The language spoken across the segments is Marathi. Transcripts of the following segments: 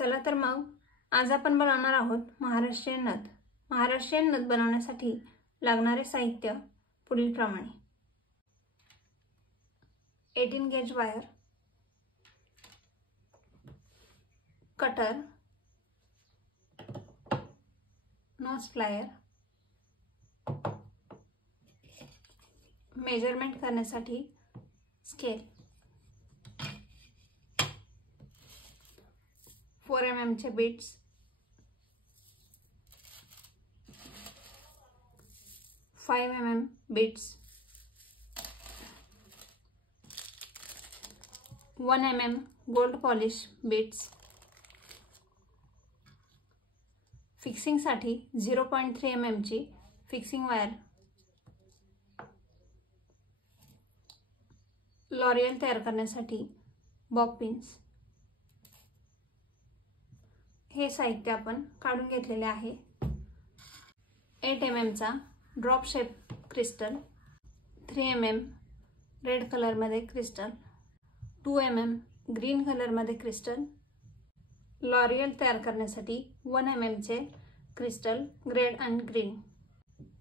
चला तर मग आज आपण बनवणार आहोत महाराष्ट्रीयन नथ। महाराष्ट्रीयन नथ बनवण्यासाठी लागणारे साहित्य पुढील प्रमाणे: 18 gauge wire, cutter, nose plier, measurement करण्यासाठी स्केल, 4 mm चे beads, 5 mm beads, 1 mm gold polish beads, fixing साठी 0.3 mm ची फिक्सिंग वायर, लॉरियल तयार करण्यासाठी बॉब पिन्स। हे साहित्य आपण काढून घेतलेले आहे। 8 mm चा drop shape crystal, 3 mm red colour मध्ये क्रिस्टल, 2 mm ग्रीन कलर मध्ये क्रिस्टल, लॉरियल तयार करण्यासाठी 1 mm चे crystal red and green.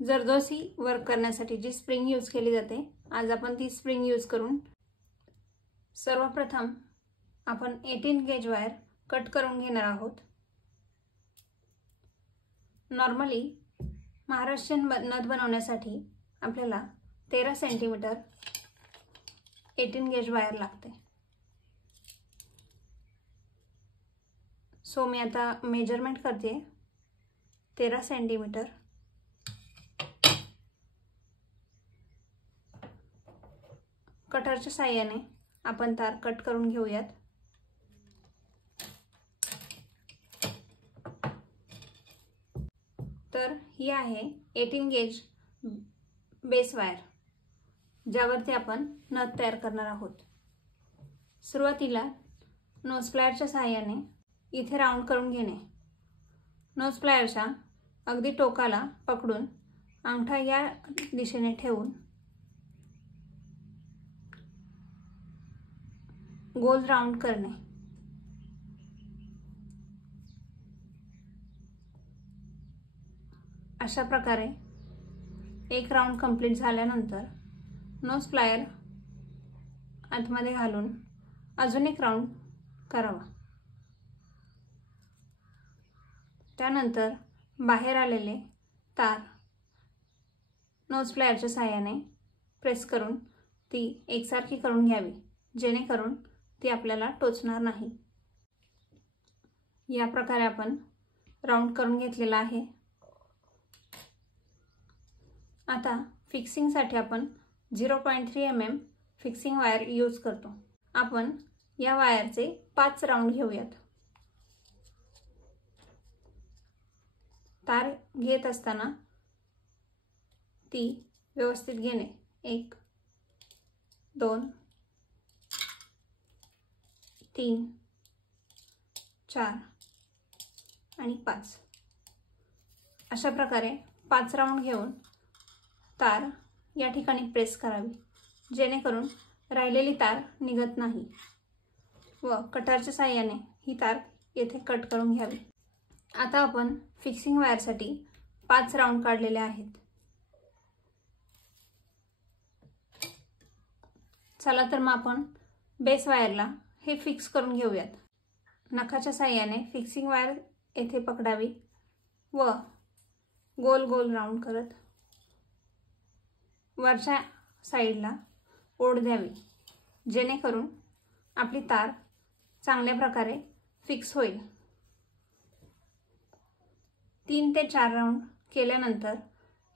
Zardozi work करण्यासाठी जी स्प्रिंग यूज केली जाते, आज आपण ती स्प्रिंग यूज करून सर्वप्रथम आपण 18 गेज वायर कट करून घेणार आहोत। नॉर्मली महाराष्ट्रीयन नथ बनवण्यासाठी आपल्याला 13 सेंटीमीटर 18 गेज वायर लागते। सो मी आता मेजरमेंट करते 13 सेंटीमीटर। कटरच्या साहाय्याने आपण तार कट करून घेऊयात। तर ही आहे 18 गेज बेस वायर, ज्यावरती आपण नथ तयार करणार आहोत। सुरुवातीला नोज प्लायरच्या सहाय्याने इथे राउंड करून घेणे। नोज प्लायरच्या अगदी टोकाला पकडून अंगठा या दिशेने ठेवून गोल राउंड करणे। अशा प्रकारे एक राउंड कंप्लीट झाल्यानंतर नोज प्लायर आतमध्ये घालून अजून एक राउंड करावा। त्यानंतर बाहेर आलेले तार नोज प्लायरच्या सहाय्याने प्रेस करून ती एकसारखी करून घ्यावी, जेणेकरून ती आपल्याला टोचणार नाही। या प्रकारे आपण राउंड करून घेतलेला आहे। आता फिक्सिंग साठी आपण 0.3 mm फिक्सिंग वायर यूज करतो। आपण या वायरचे 5 राउंड घेऊयात। तार घेत असताना ती व्यवस्थित घेणे। 1 2 3 4 आणि 5 अशा प्रकारे 5 राउंड घेऊन तार या ठिकाणी प्रेस करावी, जेणेकरून राहिलेली तार निघत नाही व कटरच्या साहाय्याने ही तार येथे कट करून घ्यावी। आता आपण फिक्सिंग वायरसाठी 5 राउंड काढलेले आहेत। चला तर मग आपण बेस वायरला हे फिक्स करून घेऊयात। नखाच्या साहाय्याने फिक्सिंग वायर येथे पकडावी व गोल गोल राउंड करत वरच्या साइडला ओढ द्यावी, जेणेकरून आपली तार चांगल्या प्रकारे फिक्स होईल। 3 ते 4 राउंड केल्यानंतर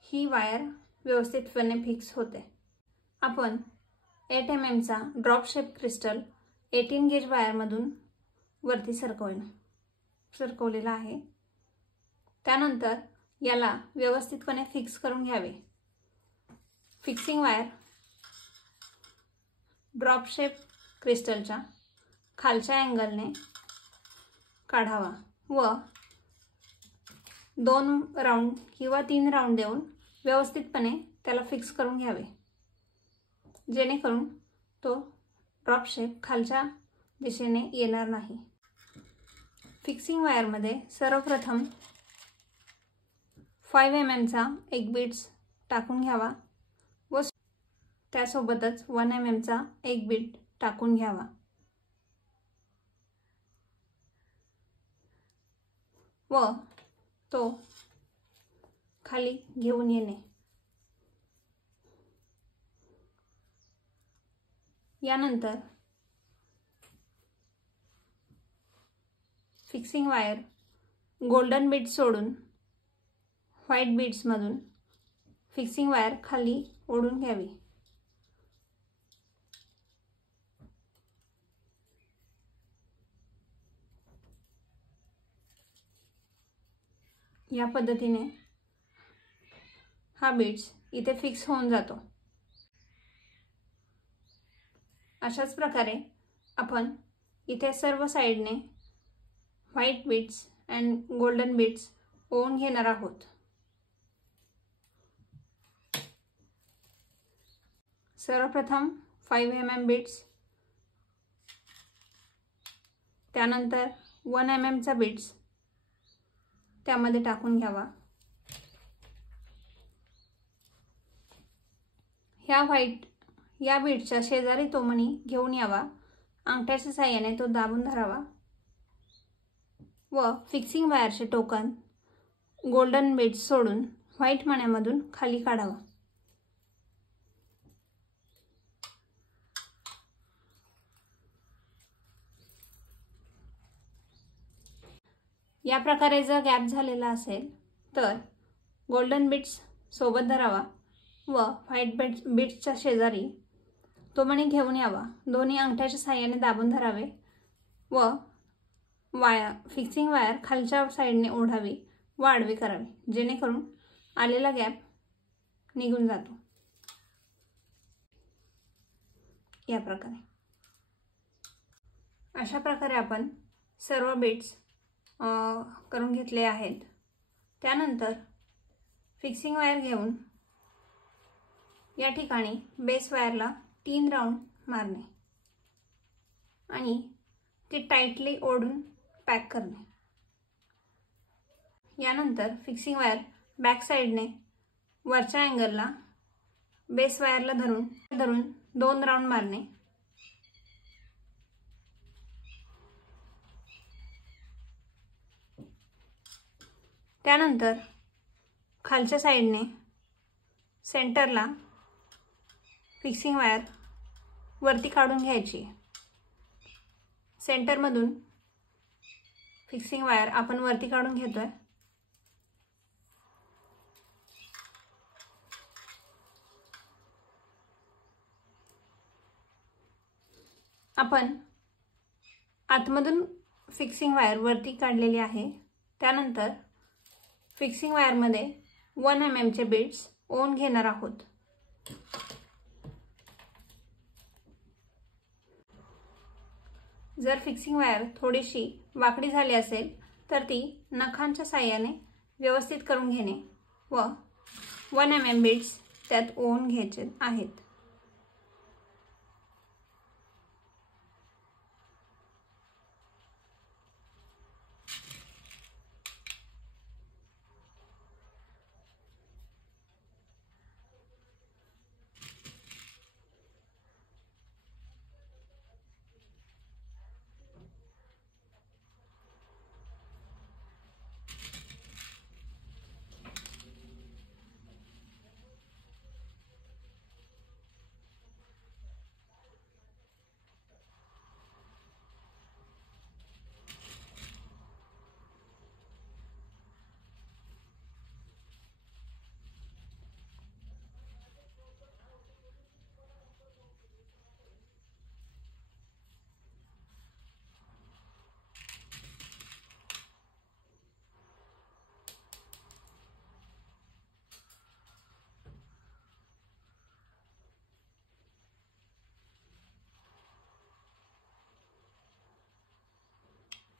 ही वायर व्यवस्थितपणे फिक्स होते। आपण 8 mm चा drop shape crystal 18 gauge wire मधून वरती सरकवलेला आहे। त्यानंतर याला व्यवस्थितपणे फिक्स करून घ्यावे। फिक्सिंग वायर ड्रॉप शेप क्रिस्टलच्या खालच्या अँगलने काढावा व 2 राउंड किंवा 3 राउंड देऊन व्यवस्थितपणे त्याला फिक्स करून घ्यावे, जेणेकरून तो ड्रॉप शेप खालच्या दिशेने येणार नाही। फिक्सिंग वायरमध्ये सर्वप्रथम 5 mm चा एक बीड्स टाकून घ्यावा व त्यासोबतच 1 mm चा एक बीड टाकून घ्यावा व तो खाली घेऊन येणे। यानंतर फिक्सिंग वायर गोल्डन बीड्स सोडून व्हाईट बीड्स मधून फिक्सिंग वायर खाली ओढून घ्यावी। या पद्धतीने हा बीड्स इथे फिक्स होऊन जातो। अशाच प्रकारे आपण इथे सर्व साइडने white beads and golden beads ओवून घेणार आहोत। सर्वप्रथम 5 mm बीड्स, त्यानंतर 1 mm चा बीड्स त्यामध्ये टाकून घ्यावा। या बीडच्या शेजारी तो मणी घेऊन यावा, अंगठ्याच्या साहाय्याने तो दाबून धरावा व फिक्सिंग वायरचे टोकन गोल्डन बीड्स सोडून व्हाईट मण्यामधून खाली काढावा। या प्रकारे जर गॅप झालेला असेल तर गोल्डन बीड्स सोबत धरावा व व्हाईट बीड्सच्या शेजारी तो मणी घेऊन यावा। दोन्ही अंगठ्याच्या साहाय्याने दाबून धरावे व फिक्सिंग वायर खालच्या साइडने ओढावी व आडवी करावी, जेणेकरून आलेला गॅप निघून जातो। या प्रकारे अशा प्रकारे आपण सर्व बीड्स करून घेतले आहेत। त्यानंतर फिक्सिंग वायर घेऊन या ठिकाणी बेस वायरला 3 राउंड मारणे आणि ती टाइटली ओढून पॅक करणे। यानंतर फिक्सिंग वायर बॅक साइडने वरच्या अँगलला बेस वायरला धरून 2 राउंड मारणे। त्यानंतर खालच्या साइडने सेंटरला फिक्सिंग वायर वरती काढून घ्यायची। सेंटर मधून फिक्सिंग वायर आपण वरती काढून घेतोय। आपण आतमधून फिक्सिंग वायर वरती काढलेली आहे। त्यानंतर फिक्सिंग वायर मध्ये 1 mm चे बीड्स ओवून घेणार आहोत। जर फिक्सिंग वायर थोडीशी वाकडी झाली असेल तर ती नखांच्या साहाय्याने व्यवस्थित करून घेणे व 1 mm बीड्स त्यात ओवून घ्यायचे आहेत।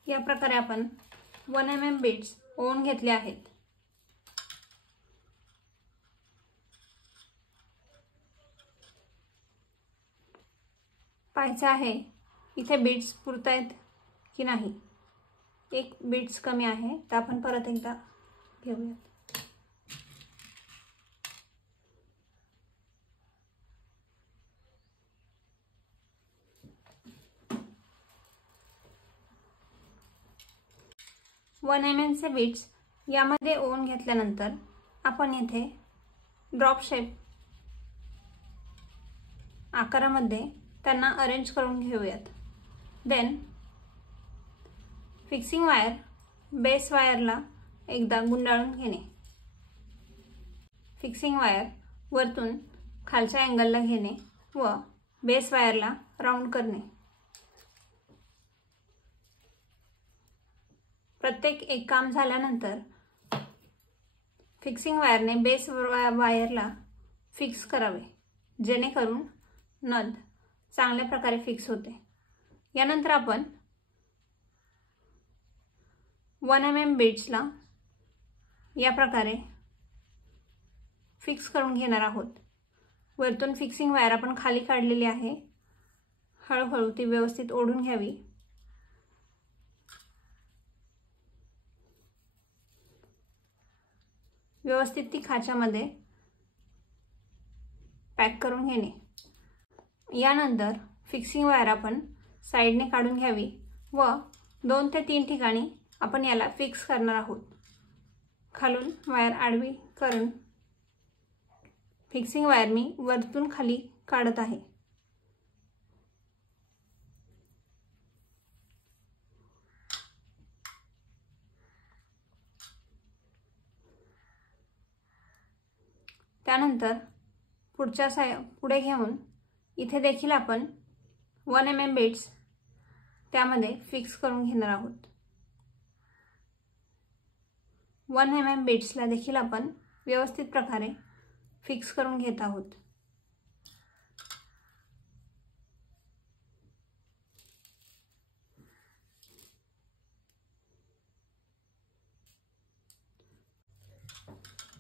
या प्रकारे आपण 1 mm बीड्स ओवून घेतले आहेत। पाहायचे आहे इथे बीड्स पुरतायत की नाही। एक बीट्स कमी आहे, तर आपण परत एकदा घेऊयात. वन mm चे बीट्स यामध्ये ओवून घेतल्यानंतर आपण इथे ड्रॉप शेप आकारामध्ये त्यांना अरेंज करून घेऊयात. देन फिक्सिंग वायर बेस वायरला एकदा गुंडाळून घेणे. फिक्सिंग वायर वरतून खालच्या अँगलला घेणे व बेस वायरला राऊंड करणे. प्रत्येक एक काम झाल्यानंतर फिक्सिंग वायरने बेस वायरला फिक्स करावे, जेणेकरून नथ चांगल्या प्रकारे फिक्स होते. यानंतर आपण 1 mm बीट्सला या प्रकारे फिक्स करून घेणार आहोत. वरतून फिक्सिंग वायर आपण खाली काढलेली आहे. हळूहळू ती व्यवस्थित ओढून घ्यावी. व्यवस्थित ती खाच्यामध्ये पॅक करून घेणे. यानंतर फिक्सिंग वायर आपण साइडने काढून घ्यावी व 2 ते 3 ठिकाणी आपण याला फिक्स करणार आहोत. खालून वायर आडवी करून फिक्सिंग वायर मी वरतून खाली काढत आहे. त्यानंतर पुढे घेऊन इथे देखील आपण 1 mm बीट्स त्यामध्ये फिक्स करून घेणार आहोत. 1 mm बीट्सला देखील आपण व्यवस्थित प्रकारे फिक्स करून घेत आहोत.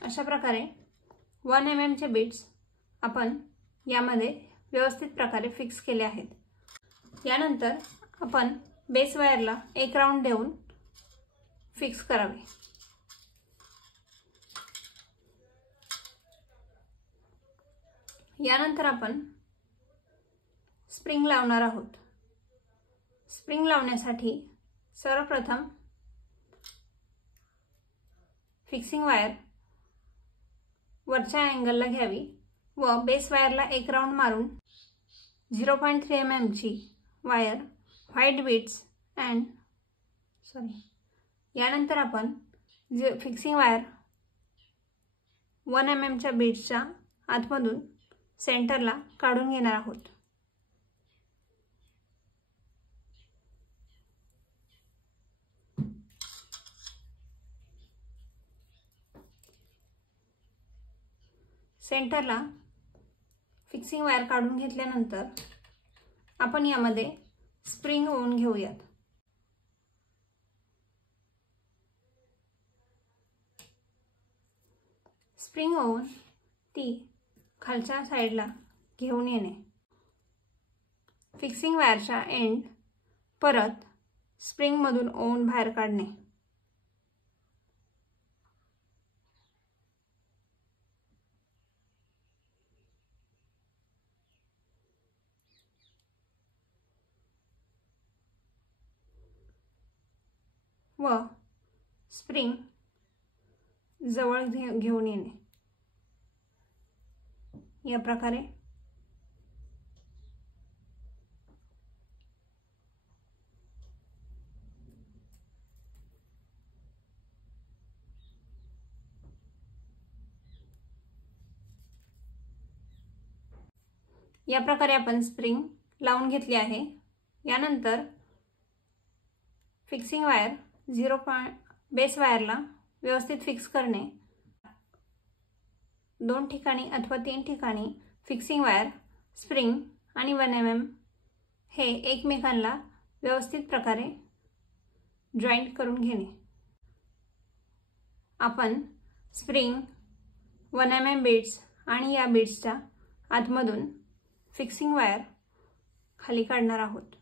अशा प्रकारे 1 mm चे बीट्स आपण यामध्ये व्यवस्थित प्रकारे फिक्स केले आहेत. यानंतर आपण बेस वायरला एक राऊंड देऊन फिक्स करावे. यानंतर आपण स्प्रिंग लावणार आहोत. स्प्रिंग लावण्यासाठी सर्वप्रथम फिक्सिंग वायर वरच्या अँगलला घ्यावी व बेस वायरला एक राऊंड मारून 0.3 mm ची वायर व्हाईट बीट्स यानंतर आपण फिक्सिंग वायर 1 mm च्या बीट्सच्या आतमधून सेंटरला काढून घेणार आहोत. सेंटरला फिक्सिंग वायर काढून घेतल्यानंतर आपण यामध्ये स्प्रिंग ओवून घेऊयात. स्प्रिंग ओवून ती खालच्या साइडला घेऊन येणे. फिक्सिंग वायरच्या एंड परत स्प्रिंग मधून ओवून बाहेर काढणे. व स्प्रिंग जवळ घेऊन येणे. या प्रकारे आपण स्प्रिंग लावून घेतली आहे. यानंतर फिक्सिंग वायर बेस वायरला व्यवस्थित फिक्स करणे. 2 ठिकाणी अथवा 3 ठिकाणी फिक्सिंग वायर, स्प्रिंग आणि 1 mm हे एकमेकांना व्यवस्थित प्रकारे जॉईंट करून घेणे. आपण स्प्रिंग, 1 mm बीट्स आणि या बीट्सच्या आतमधून फिक्सिंग वायर खाली काढणार आहोत.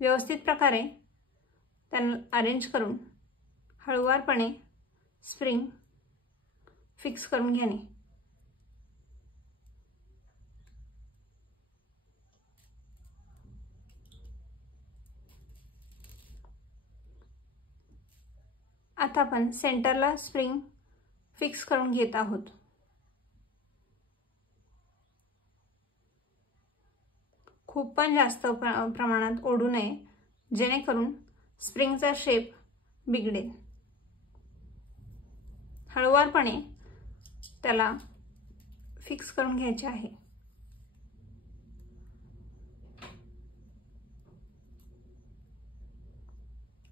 व्यवस्थित प्रकारे त्यांना अरेंज करून हळूवारपणे स्प्रिंग फिक्स करून घेणे. आता आपण सेंटरला स्प्रिंग फिक्स करून घेत आहोत. खूप पण जास्त प्रमाणात ओढू नये, जेणेकरून स्प्रिंगचा शेप बिघडेल. हळूवारपणे त्याला फिक्स करून घ्यायचे आहे.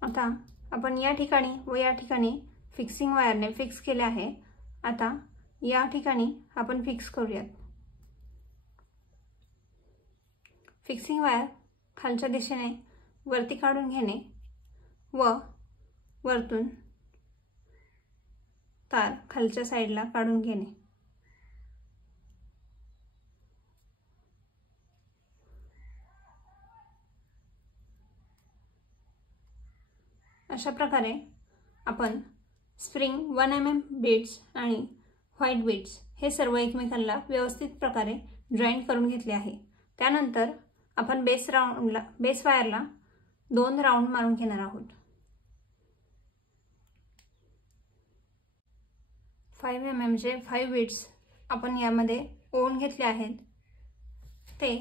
आता आपण या ठिकाणी व या ठिकाणी फिक्सिंग वायरने फिक्स केले आहे. आता या ठिकाणी आपण फिक्स करूयात. फिक्सिंग वायर खालच्या दिशेने वरती काढून घेणे व वरतून तार खालच्या साईडला काढून घेणे. अशा प्रकारे आपण स्प्रिंग 1 mm बीड्स आणि व्हाईट बीड्स हे सर्व एकमेकांना व्यवस्थित प्रकारे जॉईंट करून घेतले आहे. त्यानंतर आपण बेस वायरला 2 राऊंड मारून घेणार आहोत. 5 mm चे 5 बीड्स आपण यामध्ये ओवून घेतले आहेत. ते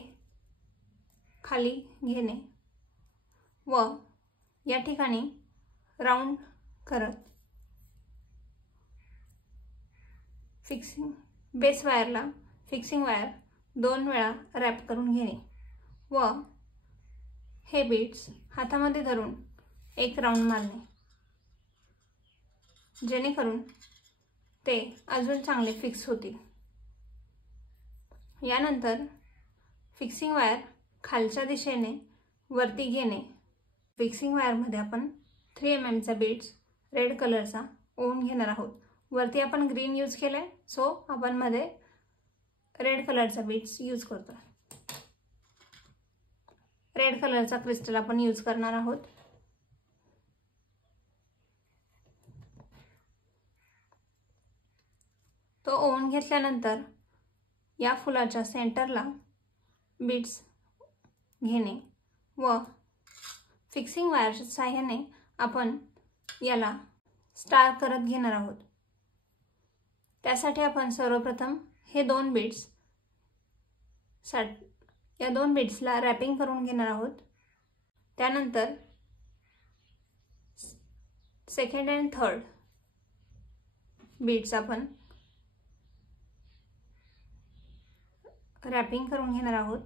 खाली घेणे व या ठिकाणी राऊंड करत बेस वायरला फिक्सिंग वायर 2 वेळा रॅप करून घेणे व हे बीड्स हातामध्ये धरून एक राऊंड मारणे, जेणेकरून ते अजून चांगले फिक्स होतील. यानंतर फिक्सिंग वायर खालच्या दिशेने वरती घेणे. फिक्सिंग वायरमध्ये आपण 3 mm चा बीड्स रेड कलरचा ओवून घेणार आहोत. वरती आपण ग्रीन यूज केलाय, सो आपण मध्ये रेड कलरचा बीड्स यूज करतो. रेड कलरचा क्रिस्टल आपण यूज करणार आहोत. तो ओवून घेतल्यानंतर या फुलाच्या सेंटरला बीड्स घेणे व फिक्सिंग वायरच्या सहाय्याने आपण याला स्टार करत घेणार आहोत. त्यासाठी आपण सर्वप्रथम हे 2 बीड्स या 2 बीड्सला रॅपिंग करून घेणार आहोत. त्यानंतर सेकंड आणि थर्ड बीड्स आपण रॅपिंग करून घेणार आहोत.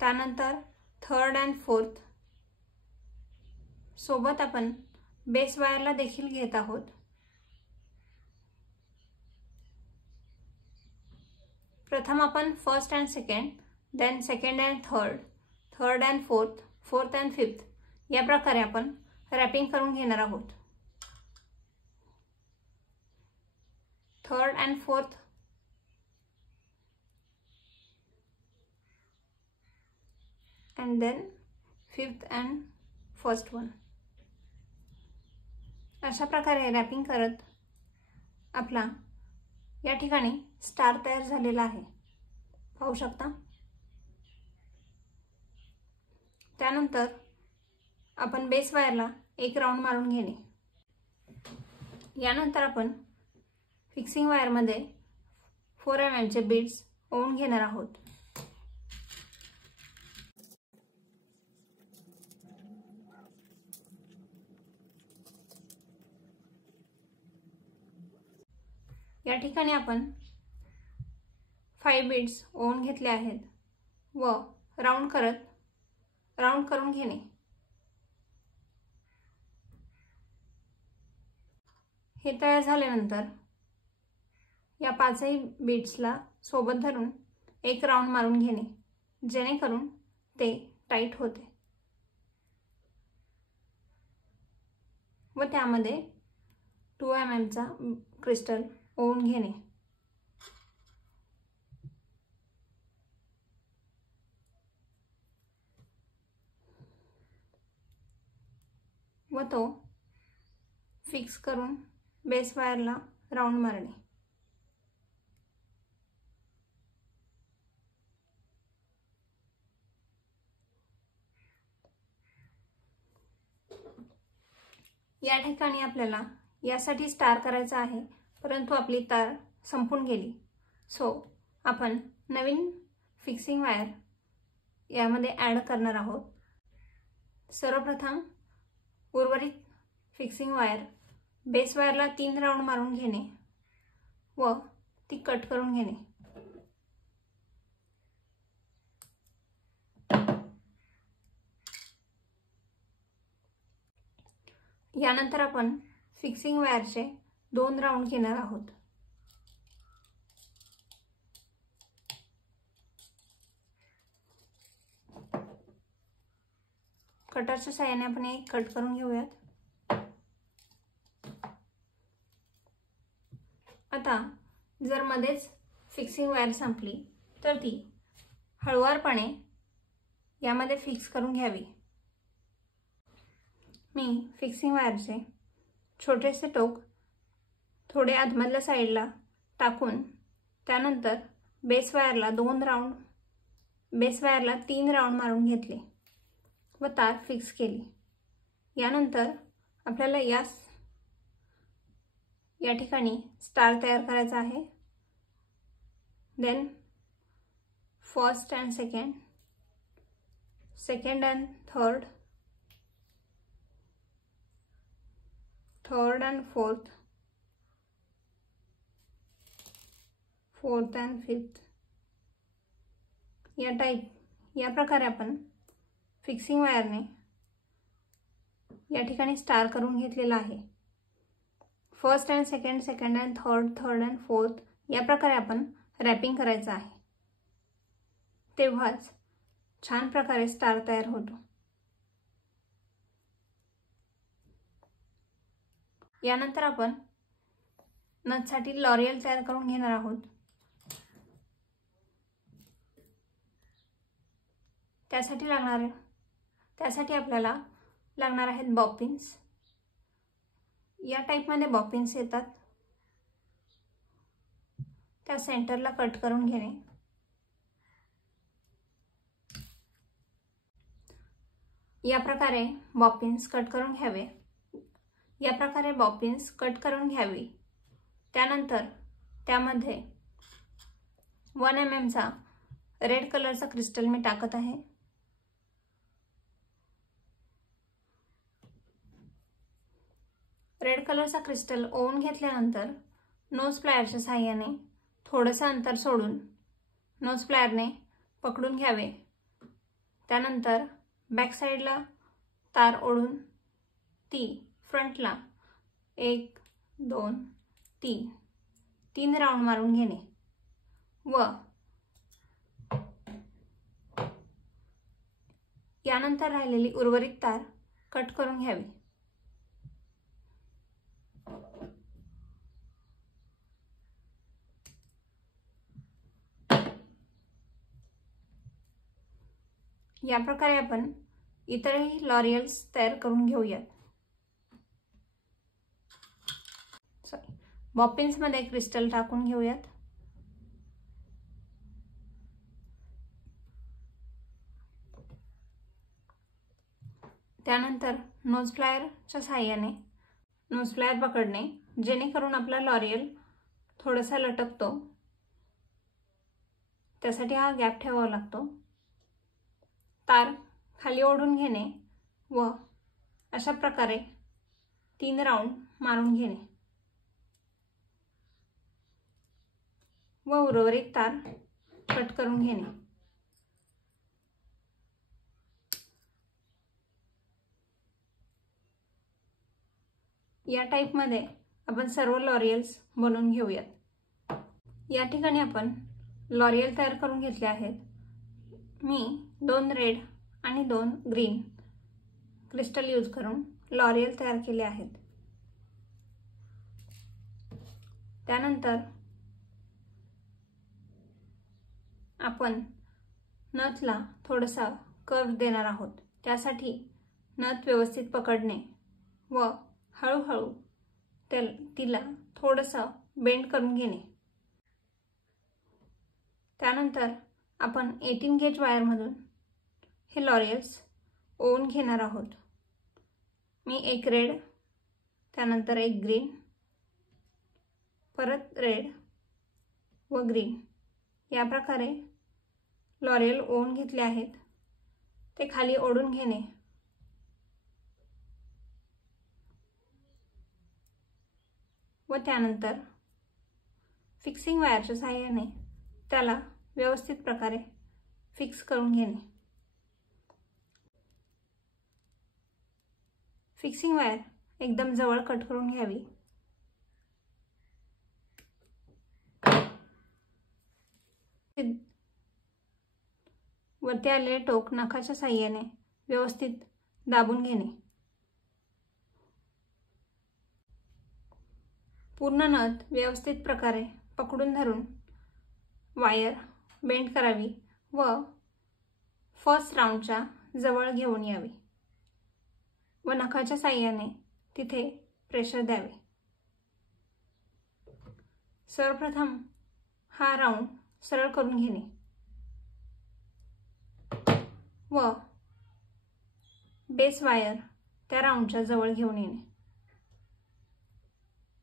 त्यानंतर थर्ड आणि फोर्थ सोबत आपण बेस वायरला देखील घेत आहोत. प्रथम आपण first and second, then second and third, third and fourth, fourth and fifth या प्रकारे आपण रॅपिंग करून घेणार आहोत. Third and fourth, and then fifth and first one. अशा प्रकारे रॅपिंग करत आपला या ठिकाणी स्टार तयार झालेला आहे, पाहू शकता. त्यानंतर आपण बेस वायरला एक राऊंड मारून घेणे. यानंतर आपण फिक्सिंग वायरमध्ये 4 mm चे बीड्स ओवून घेणार आहोत. या ठिकाणी आपण 5 बीड्स ओवून घेतले आहेत व राऊंड करून घेणे. हे तयार झाल्यानंतर या 5ही बीड्सला सोबत धरून एक राऊंड मारून घेणे, जेणेकरून ते टाईट होते व त्यामध्ये 2 mm चा क्रिस्टल ओवून घेणे. व तो फिक्स करून बेस वायरला राऊंड मारणे। या ठिकाणी आपल्याला यासाठी स्टार करायचा आहे, परंतु आपली तार संपून गेली, सो आपण नवीन फिक्सिंग वायर यामध्ये ॲड करणार आहोत। सर्वप्रथम उर्वरित फिक्सिंग वायर बेस वायरला 3 राऊंड मारून घेणे व ती कट करून घेणे। यानंतर आपण फिक्सिंग वायरचे 2 राऊंड घेणार आहोत। कटरच्या साहाय्याने आपण एक कट करून घेऊयात। आता जर मध्येच फिक्सिंग वायर संपली तर ती हळुवारपणे यामध्ये फिक्स करून घ्यावी। मी फिक्सिंग वायरचे छोटेसे टोक थोडे आतमधल्या साईडला टाकून त्यानंतर बेस वायरला 3 राऊंड मारून घेतले व तार फिक्स केली। यानंतर आपल्याला या ठिकाणी स्टार तयार करायचा आहे। Then first and second, second and third, third and fourth, fourth and fifth या प्रकारे आपण फिक्सिंग वायरने या ठिकाणी स्टार करून घेतलेला आहे। First and second, second and third, third and fourth या प्रकारे आपण रॅपिंग करायचं आहे, तेव्हाच छान प्रकारे स्टार तयार होतो। यानंतर आपण नथसाठी लॉरियल तयार करून घेणार आहोत। त्यासाठी आपल्याला लागणार आहेत बॉबिन्स। या टाइपमध्ये बॉबिन्स येतात, त्या सेंटरला कट करून घेणे। या प्रकारे बॉबिन्स कट करून घ्यावी। त्यानंतर त्यामध्ये 1 mm चा रेड कलरचा क्रिस्टल मी टाकत आहे। रेड कलरचा क्रिस्टल ओवून घेतल्यानंतर नोज प्लायरच्या साहाय्याने थोडंसं अंतर सोडून नोज प्लायरने पकडून घ्यावे। त्यानंतर बॅक साइडला तार ओढून ती फ्रंटला 1 2 3 राऊंड मारून घेणे व यानंतर राहिलेली उर्वरित तार कट करून घ्यावी। या प्रकारे आपण इतरही लॉरियल्स तयार करून घेऊयात। बॉबिन्स मध्ये क्रिस्टल टाकून घेऊयात। त्यानंतर नोज प्लायरच्या साहाय्याने नोज प्लायर पकडणे, जेणेकरून आपला लॉरियल थोडासा लटकतो, त्यासाठी हा गॅप ठेवावा लागतो। तार खाली ओढून घेणे व अशा प्रकारे 3 राऊंड मारून घेणे व उर्वरित तार कट करून घेणे। या टाइपमध्ये आपण सर्व लॉरियल्स बनवून घेऊयात। या ठिकाणी आपण लॉरियल तयार करून घेतले आहेत। मी 2 रेड आणि 2 ग्रीन क्रिस्टल यूज करून लॉरियल तयार केले आहेत। त्यानंतर आपण नथला थोडासा कर्व देणार आहोत। त्यासाठी नथ व्यवस्थित पकडणे व हळूहळू तिला थोडंसं बेंड करून घेणे। त्यानंतर आपण 18 गेज वायरमधून हे लॉरियल्स ओवून घेणार आहोत। मी एक रेड, त्यानंतर एक ग्रीन, परत रेड व ग्रीन या प्रकारे लॉरियल ओवून घेतले आहेत। ते खाली ओढून घेणे व त्यानंतर फिक्सिंग वायरच्या सहाय्याने त्याला व्यवस्थित प्रकारे फिक्स करून घेणे। फिक्सिंग वायर एकदम जवळ कट करून घ्यावी। वरती आलेले टोक नखाच्या सहाय्याने व्यवस्थित दाबून घेणे। पूर्ण नथ व्यवस्थित प्रकारे पकडून धरून वायर बेंड करावी व फर्स्ट राऊंडच्या जवळ घेऊन यावी व नखाच्या सहाय्याने तिथे प्रेशर द्यावे। सर्वप्रथम हा राऊंड सरळ करून घेणे व बेस वायर त्या राऊंडच्या जवळ घेऊन येणे।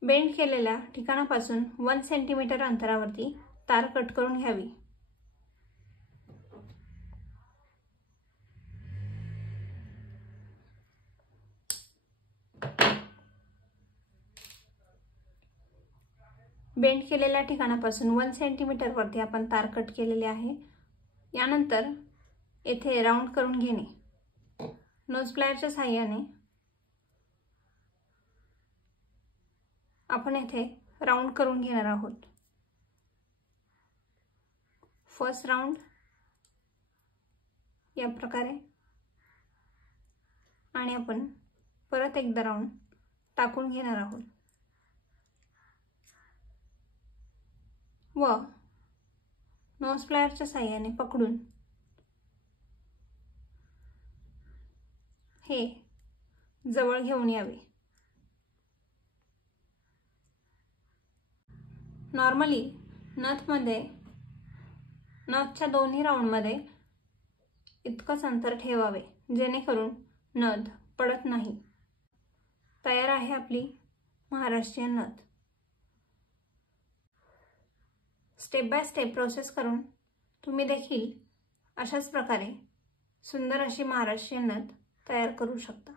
बेंड केलेल्या ठिकाणापासून 1 सेंटीमीटर अंतरावरती तार कट करून घ्यावी। बेंड केलेल्या ठिकाणापासून 1 सेंटीमीटर वरती आपण तार कट केलेले आहे। यानंतर येथे राऊंड करून घेणे। नोज प्लायरच्या सहाय्याने आपण येथे राऊंड करून घेणार आहोत। फर्स्ट राऊंड या प्रकारे आणि आपण परत एकदा राऊंड टाकून घेणार आहोत व नोज प्लायरच्या सहाय्याने पकडून हे जवळ घेऊन यावे। नॉर्मली नथच्या दोन्ही राऊंडमध्ये इतकंच अंतर ठेवावे जेणेकरून नथ पडत नाही। तयार आहे आपली महाराष्ट्रीयन नथ। स्टेप बाय स्टेप प्रोसेस करून तुम्ही देखील अशाच प्रकारे सुंदर अशी महाराष्ट्रीयन नथ तयार करू शकता।